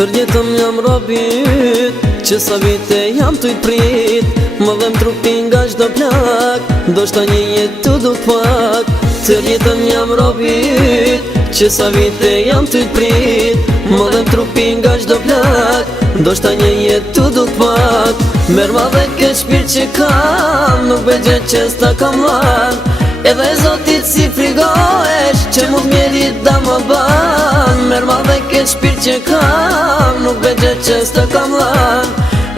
Tër jetëm jam robit, që sa vite jam t'u prit. Më dhem trupin nga çdo plak, ndoshta një jetë të duk pak. Tër jetëm jam robit, që sa vite jam t'u prit. Më dhem trupin nga çdo plak, ndoshta një jetë të duk pak. Merë ma dhe ke shpirt që kam, nuk begjet që s'ta kam lan. Edhe Zotit si frigohesh, që mund mjerit da më ban. Merë ma dhe ke shpirt që kam, nuk begjet që s'ta kam lan.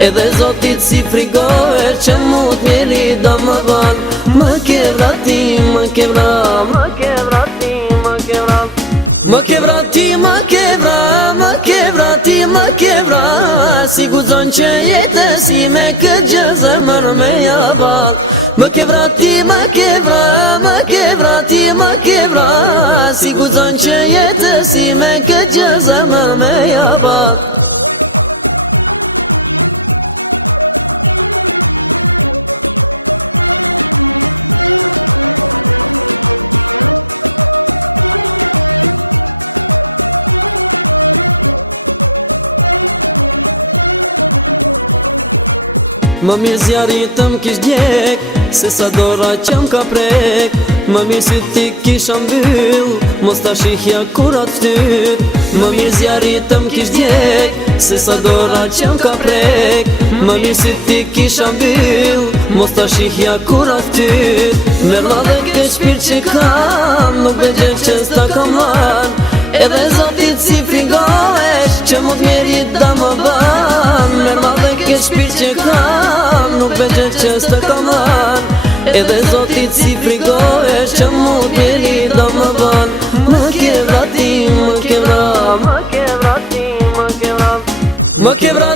Edhe Zotit si frigohesh, që mund mjerit da më ban. Më ke vrati, më ke vra, më ke vrati, më ke vra. Më ke vrati, më ke vra, më ke vrati, më ke vra. Si guzon që jetës si me këtë gjë zemër me jaba. Më ke vrati, më ke vra, më ke vrati, më ke vra. Si guzon që jetës si me këtë gjë zemër me jaba. Më mirë zjaritëm kish djek, se sa dora qëm ka prek. Më mirë sy ti kisha mbyll, mos ta shihja kur atë ftyt. Më mirë zjaritëm kish djek, se sa dora qëm ka prek. Më mirë sy ti kisha mbyll, mos ta shihja kur atë ftyt. Merë ma dhe ke shpirt që kam, nuk begjet që s'ta kam lan. Edhe Zotit si frigohesh, që mund mjerit da më ban. Merë ma dhe ke shpirt që kam, nuk begjet që s'ta kam lan. Edhe Zotit si frigohesh, që mund mjerit da më ban. Më ke vrati, më ke vra, më ke vrati, më ke vra. Më ke vra